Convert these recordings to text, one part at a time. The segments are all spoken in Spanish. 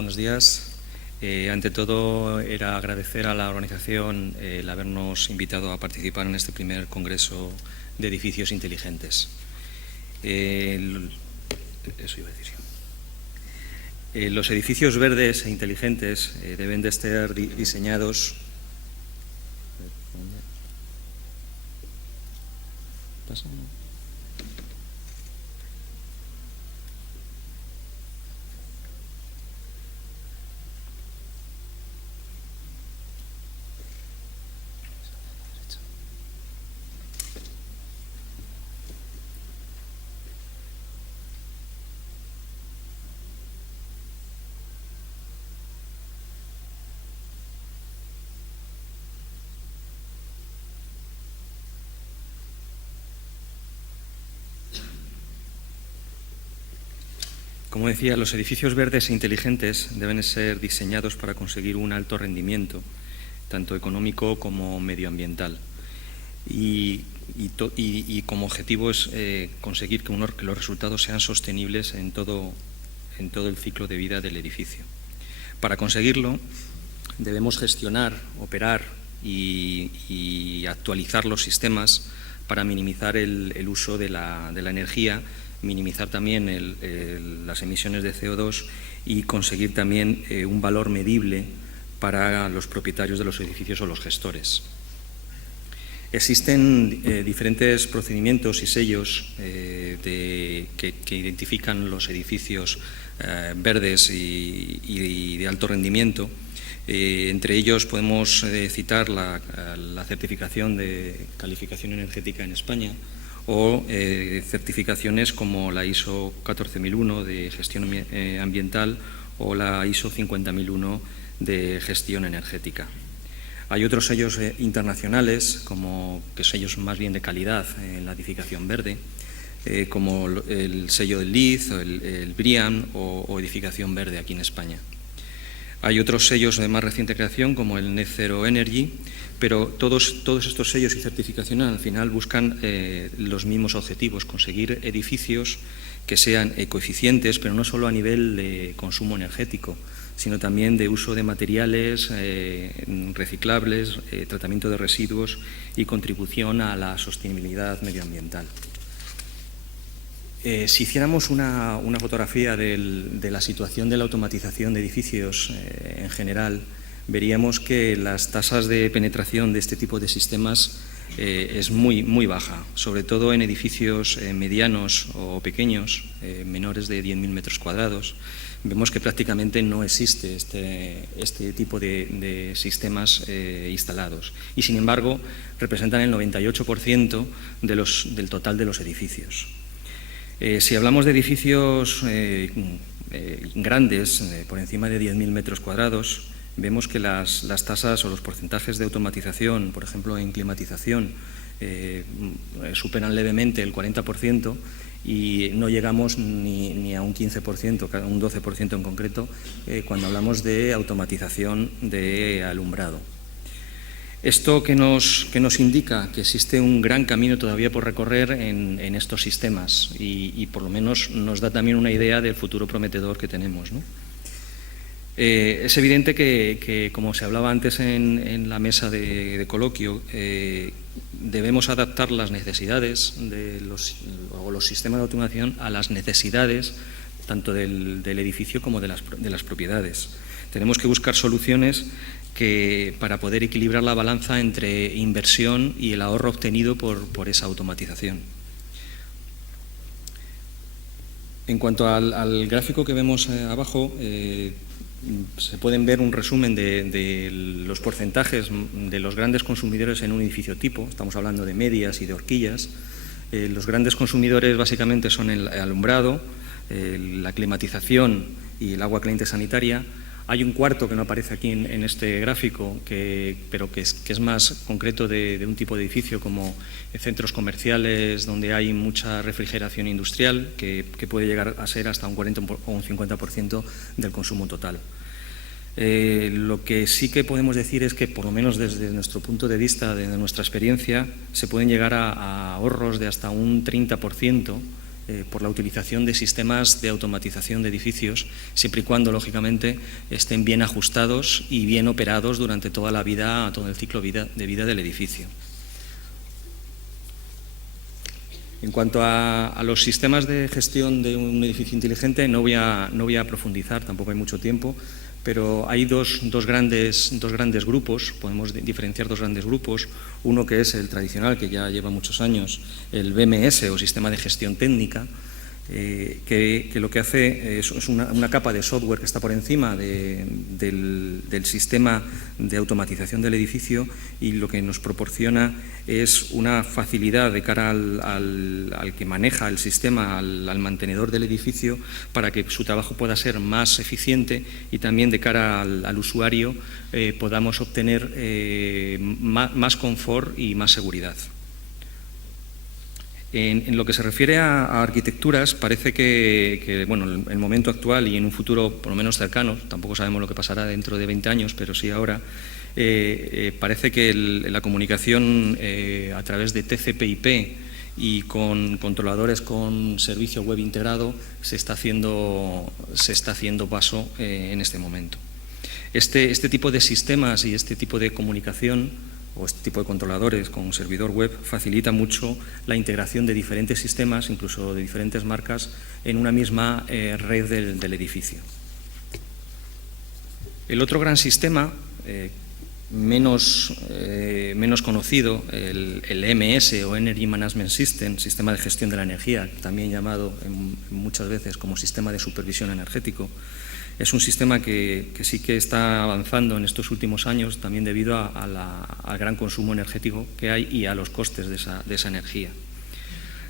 buenos días. Ante todo, era agradecer a la organización el habernos invitado a participar en este primer congreso de edificios inteligentes. Los edificios verdes e inteligentes deben de estar diseñados. ¿Pasa? Como decía, los edificios verdes e inteligentes deben ser diseñados para conseguir un alto rendimiento, tanto económico como medioambiental. Y como objetivo es conseguir que los resultados sean sostenibles en todo el ciclo de vida del edificio. Para conseguirlo, debemos gestionar, operar y actualizar los sistemas para minimizar el uso de la energía, minimizar también las emisiones de CO2 y conseguir también un valor medible para los propietarios de los edificios o los gestores. Existen diferentes procedimientos y sellos que identifican los edificios verdes y de alto rendimiento. Entre ellos podemos citar la certificación de calificación energética en España, o certificaciones como la ISO 14001 de gestión ambiental o la ISO 50001 de gestión energética. Hay otros sellos internacionales, que sellos más bien de calidad en la edificación verde, como el sello del LEED, o el BREEAM o edificación verde aquí en España. Hay otros sellos de más reciente creación, como el Net Zero Energy, pero todos estos sellos y certificaciones al final buscan los mismos objetivos: conseguir edificios que sean ecoeficientes, pero no solo a nivel de consumo energético, sino también de uso de materiales reciclables, tratamiento de residuos y contribución a la sostenibilidad medioambiental. Si hiciéramos una fotografía de la situación de la automatización de edificios en general, veríamos que las tasas de penetración de este tipo de sistemas es muy baja, sobre todo en edificios medianos o pequeños, menores de 10.000 metros cuadrados. Vemos que prácticamente no existe este tipo de sistemas instalados y, sin embargo, representan el 98% del total de los edificios. Si hablamos de edificios grandes, por encima de 10.000 metros cuadrados, vemos que las tasas o los porcentajes de automatización, por ejemplo en climatización, superan levemente el 40% y no llegamos ni a un 15%, a un 12% en concreto, cuando hablamos de automatización de alumbrado. Esto que nos indica que existe un gran camino todavía por recorrer en estos sistemas y por lo menos nos da también una idea del futuro prometedor que tenemos, ¿no? Es evidente que, como se hablaba antes en la mesa de coloquio, debemos adaptar las necesidades o los sistemas de automación a las necesidades tanto del edificio como de las propiedades. Tenemos que buscar soluciones para poder equilibrar la balanza entre inversión y el ahorro obtenido por esa automatización. En cuanto al gráfico que vemos abajo, se pueden ver un resumen de los porcentajes de los grandes consumidores en un edificio tipo. Estamos hablando de medias y de horquillas. Los grandes consumidores básicamente son el alumbrado, la climatización y el agua caliente sanitaria. Hay un cuarto que no aparece aquí en este gráfico, pero que es más concreto de un tipo de edificio, como centros comerciales donde hay mucha refrigeración industrial, que puede llegar a ser hasta un 40 o un 50% del consumo total. Lo que sí que podemos decir es que, por lo menos desde nuestro punto de vista, desde nuestra experiencia, se pueden llegar a ahorros de hasta un 30% por la utilización de sistemas de automatización de edificios, siempre y cuando, lógicamente, estén bien ajustados y bien operados durante toda la vida, todo el ciclo de vida del edificio. En cuanto a los sistemas de gestión de un edificio inteligente, no voy a profundizar, tampoco hay mucho tiempo, pero hay dos grandes grupos, podemos diferenciar dos grandes grupos. Uno que es el tradicional, que ya lleva muchos años, el BMS o Sistema de Gestión Técnica, que lo que hace es una capa de software que está por encima del sistema de automatización del edificio, y lo que nos proporciona es una facilidad de cara al que maneja el sistema, al mantenedor del edificio, para que su trabajo pueda ser más eficiente, y también de cara al usuario podamos obtener más confort y más seguridad. En lo que se refiere a arquitecturas, parece que bueno, en el momento actual y en un futuro por lo menos cercano, tampoco sabemos lo que pasará dentro de 20 años, pero sí ahora, parece que la comunicación a través de TCP/IP y con controladores con servicio web integrado se está haciendo paso en este momento. Este tipo de sistemas y este tipo de comunicación o este tipo de controladores con servidor web facilita mucho la integración de diferentes sistemas, incluso de diferentes marcas, en una misma red del edificio. El otro gran sistema, menos conocido, el EMS o Energy Management System, sistema de gestión de la energía, también llamado muchas veces como sistema de supervisión energético, es un sistema que sí que está avanzando en estos últimos años, también debido al gran consumo energético que hay y a los costes de esa energía.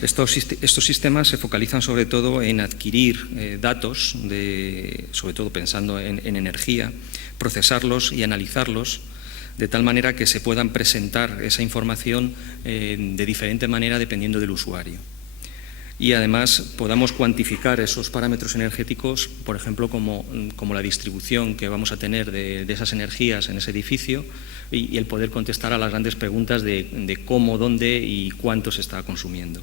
Estos sistemas se focalizan sobre todo en adquirir datos, sobre todo pensando en energía, procesarlos y analizarlos, de tal manera que se puedan presentar esa información de diferente manera dependiendo del usuario. Y además podamos cuantificar esos parámetros energéticos, por ejemplo, como la distribución que vamos a tener de esas energías en ese edificio, y el poder contestar a las grandes preguntas de cómo, dónde y cuánto se está consumiendo.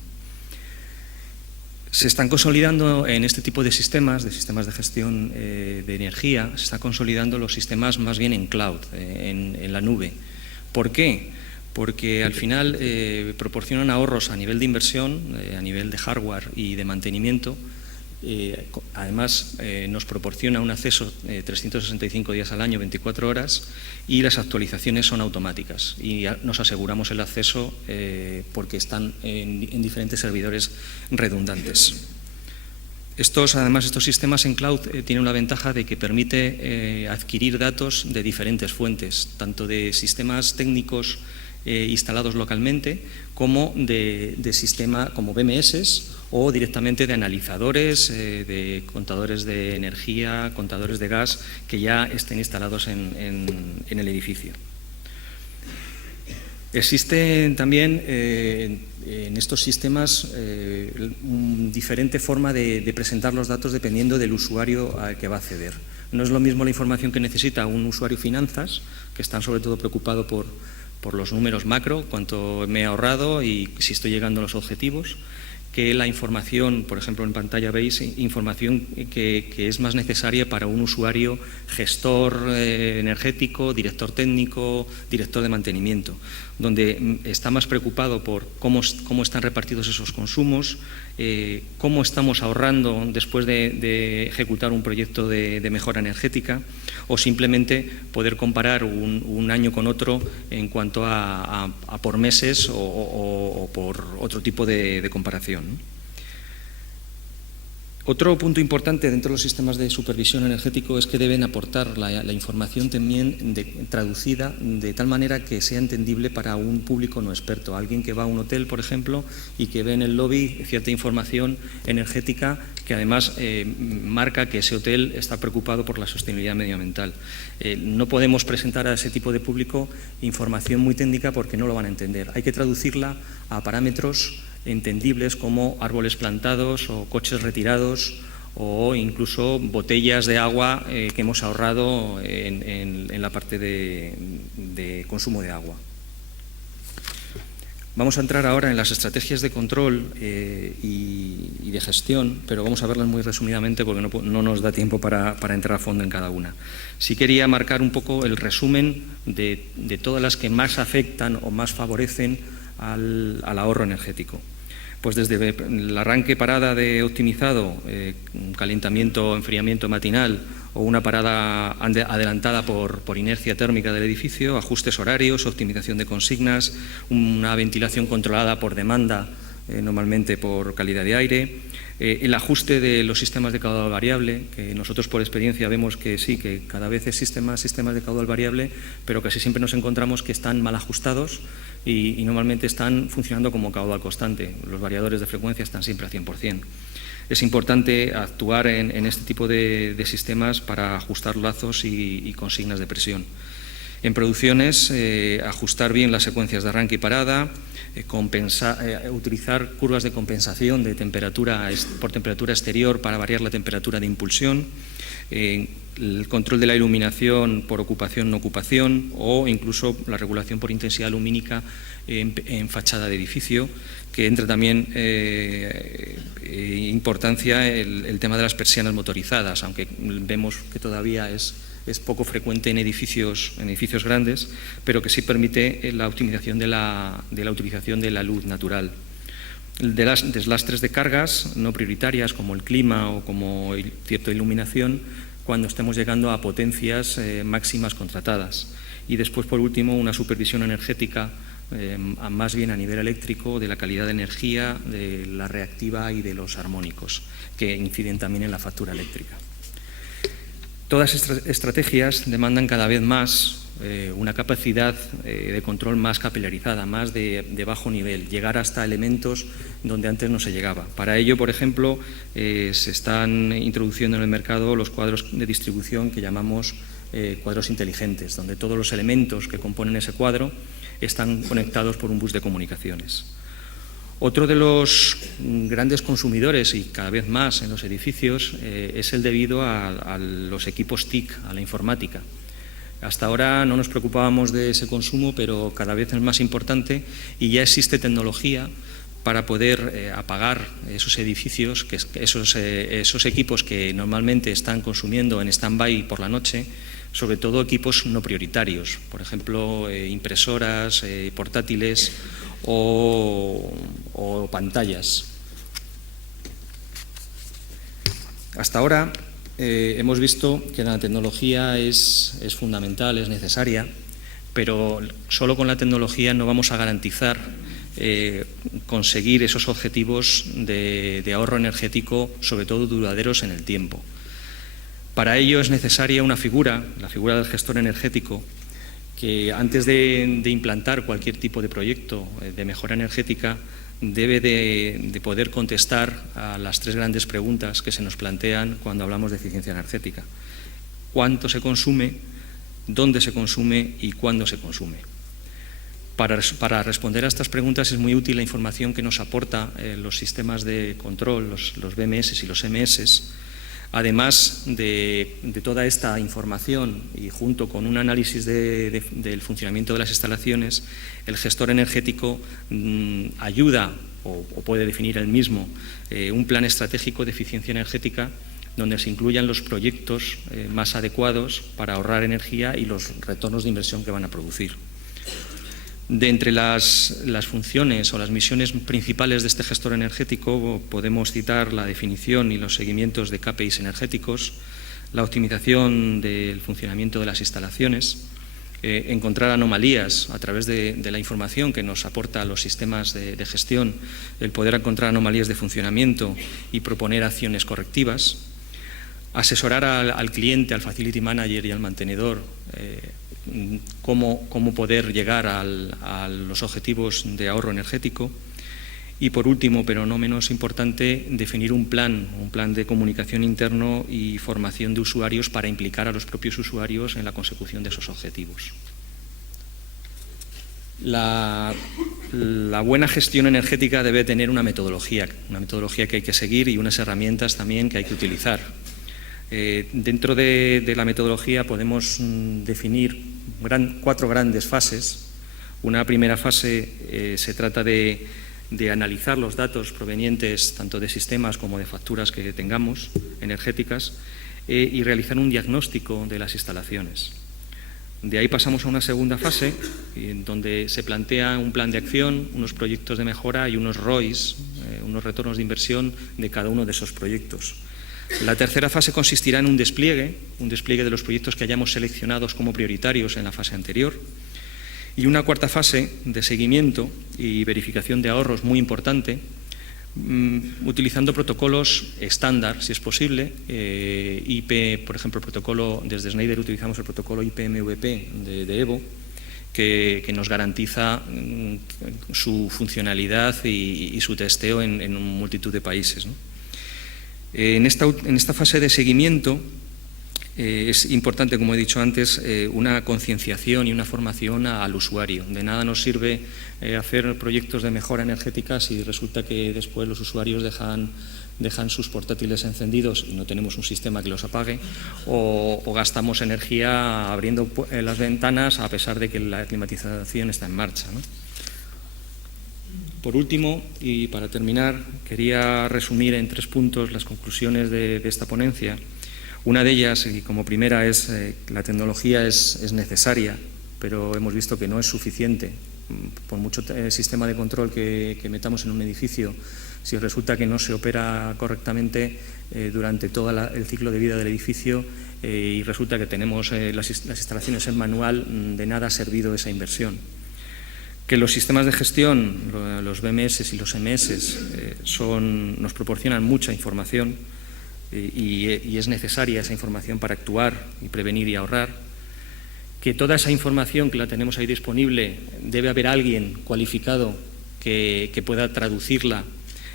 Se están consolidando en este tipo de sistemas de gestión de energía, se están consolidando los sistemas más bien en cloud, en la nube. ¿Por qué? Porque al final proporcionan ahorros a nivel de inversión, a nivel de hardware y de mantenimiento. Además, nos proporciona un acceso 365 días al año, 24 horas, y las actualizaciones son automáticas. Y nos aseguramos el acceso porque están en diferentes servidores redundantes. Además, estos sistemas en cloud tienen una ventaja de que permite adquirir datos de diferentes fuentes, tanto de sistemas técnicos instalados localmente, como de sistema como BMS, o directamente de analizadores, de contadores de energía, contadores de gas, que ya estén instalados en el edificio. Existen también en estos sistemas diferente forma de presentar los datos dependiendo del usuario al que va a acceder. No es lo mismo la información que necesita un usuario finanzas, que están sobre todo preocupado por los números macro, cuánto me he ahorrado y si estoy llegando a los objetivos, que la información, por ejemplo en pantalla veis, información que es más necesaria para un usuario gestor energético, director técnico, director de mantenimiento, donde está más preocupado por cómo están repartidos esos consumos, cómo estamos ahorrando después de ejecutar un proyecto de mejora energética, o simplemente poder comparar un año con otro en cuanto a por meses o por otro tipo de comparación. Otro punto importante dentro de los sistemas de supervisión energético es que deben aportar la información también traducida de tal manera que sea entendible para un público no experto. Alguien que va a un hotel, por ejemplo, y que ve en el lobby cierta información energética que además marca que ese hotel está preocupado por la sostenibilidad medioambiental. No podemos presentar a ese tipo de público información muy técnica porque no lo van a entender. Hay que traducirla a parámetros entendibles como árboles plantados o coches retirados o incluso botellas de agua que hemos ahorrado en la parte de consumo de agua. Vamos a entrar ahora en las estrategias de control y de gestión, pero vamos a verlas muy resumidamente porque no nos da tiempo para entrar a fondo en cada una. Sí quería marcar un poco el resumen de todas las que más afectan o más favorecen al ahorro energético. Pues desde el arranque parada de optimizado, calentamiento, enfriamiento matinal o una parada adelantada por inercia térmica del edificio, ajustes horarios, optimización de consignas, una ventilación controlada por demanda, normalmente por calidad de aire, el ajuste de los sistemas de caudal variable, que nosotros por experiencia vemos que sí, que cada vez existen más sistemas de caudal variable, pero casi siempre nos encontramos que están mal ajustados y normalmente están funcionando como caudal constante. Los variadores de frecuencia están siempre a 100%. Es importante actuar en este tipo de sistemas para ajustar lazos y consignas de presión. En producciones, ajustar bien las secuencias de arranque y parada, utilizar curvas de compensación de por temperatura exterior para variar la temperatura de impulsión, el control de la iluminación por ocupación-no ocupación o incluso la regulación por intensidad lumínica en fachada de edificio, que entra también importancia el tema de las persianas motorizadas, aunque vemos que todavía es poco frecuente en edificios grandes, pero que sí permite la optimización de la utilización de la luz natural. De las deslastres de cargas no prioritarias como el clima o como cierta iluminación cuando estemos llegando a potencias máximas contratadas. Y después, por último, una supervisión energética más bien a nivel eléctrico de la calidad de energía, de la reactiva y de los armónicos, que inciden también en la factura eléctrica. Todas estas estrategias demandan cada vez más una capacidad de control más capilarizada, más de bajo nivel, llegar hasta elementos donde antes no se llegaba. Para ello, por ejemplo, se están introduciendo en el mercado los cuadros de distribución que llamamos cuadros inteligentes, donde todos los elementos que componen ese cuadro están conectados por un bus de comunicaciones. Otro de los grandes consumidores, y cada vez más en los edificios, es el debido a los equipos TIC, a la informática. Hasta ahora no nos preocupábamos de ese consumo, pero cada vez es más importante y ya existe tecnología para poder apagar esos edificios, esos equipos que normalmente están consumiendo en stand-by por la noche, sobre todo equipos no prioritarios, por ejemplo, impresoras, portátiles o pantallas. Hasta ahora hemos visto que la tecnología es fundamental, es necesaria, pero solo con la tecnología no vamos a garantizar conseguir esos objetivos de ahorro energético, sobre todo duraderos en el tiempo. Para ello es necesaria una figura, la figura del gestor energético, que antes de implantar cualquier tipo de proyecto de mejora energética debe de poder contestar a las tres grandes preguntas que se nos plantean cuando hablamos de eficiencia energética. ¿Cuánto se consume? ¿Dónde se consume? ¿Y cuándo se consume? Para responder a estas preguntas es muy útil la información que nos aporta los sistemas de control, los BMS y los MS. Además de toda esta información y junto con un análisis del funcionamiento de las instalaciones, el gestor energético ayuda o puede definir él mismo un plan estratégico de eficiencia energética donde se incluyan los proyectos más adecuados para ahorrar energía y los retornos de inversión que van a producir. De entre las funciones o las misiones principales de este gestor energético podemos citar la definición y los seguimientos de KPIs energéticos, la optimización del funcionamiento de las instalaciones, encontrar anomalías a través de la información que nos aporta los sistemas de gestión, el poder encontrar anomalías de funcionamiento y proponer acciones correctivas, asesorar al cliente, al facility manager y al mantenedor cómo poder llegar a los objetivos de ahorro energético y, por último, pero no menos importante, definir un plan de comunicación interno y formación de usuarios para implicar a los propios usuarios en la consecución de esos objetivos. La buena gestión energética debe tener una metodología que hay que seguir y unas herramientas también que hay que utilizar. Dentro de la metodología podemos definir 4 grandes fases. Una primera fase se trata de analizar los datos provenientes tanto de sistemas como de facturas que tengamos energéticas y realizar un diagnóstico de las instalaciones. De ahí pasamos a una segunda fase, en donde se plantea un plan de acción, unos proyectos de mejora y unos ROIs, unos retornos de inversión de cada uno de esos proyectos. La tercera fase consistirá en un despliegue de los proyectos que hayamos seleccionado como prioritarios en la fase anterior. Y una cuarta fase de seguimiento y verificación de ahorros muy importante, utilizando protocolos estándar, si es posible, IP, por ejemplo, desde Schneider utilizamos el protocolo IP-MVP de EVO, que nos garantiza su funcionalidad y su testeo en multitud de países, ¿no? En esta fase de seguimiento es importante, como he dicho antes, una concienciación y una formación al usuario. De nada nos sirve hacer proyectos de mejora energética si resulta que después los usuarios dejan sus portátiles encendidos y no tenemos un sistema que los apague, o gastamos energía abriendo las ventanas a pesar de que la climatización está en marcha, ¿no? Por último, y para terminar, quería resumir en 3 puntos las conclusiones de esta ponencia. Una de ellas, y como primera, es que la tecnología es necesaria, pero hemos visto que no es suficiente. Por mucho sistema de control que metamos en un edificio, si resulta que no se opera correctamente durante todo el ciclo de vida del edificio y resulta que tenemos las instalaciones en manual, de nada ha servido esa inversión. Que los sistemas de gestión, los BMS y los MS, nos proporcionan mucha información y es necesaria esa información para actuar y prevenir y ahorrar. Que toda esa información que la tenemos ahí disponible, debe haber alguien cualificado que pueda traducirla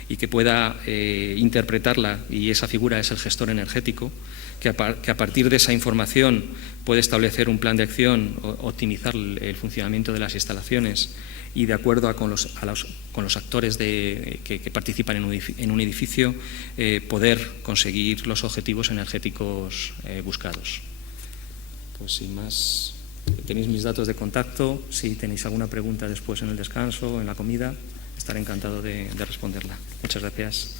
y que pueda interpretarla, y esa figura es el gestor energético, que a partir de esa información puede establecer un plan de acción, optimizar el funcionamiento de las instalaciones y, de acuerdo con los actores que participan en un edificio, poder conseguir los objetivos energéticos buscados. Pues sin más, tenéis mis datos de contacto. Si tenéis alguna pregunta después en el descanso, en la comida, estaré encantado de responderla. Muchas gracias.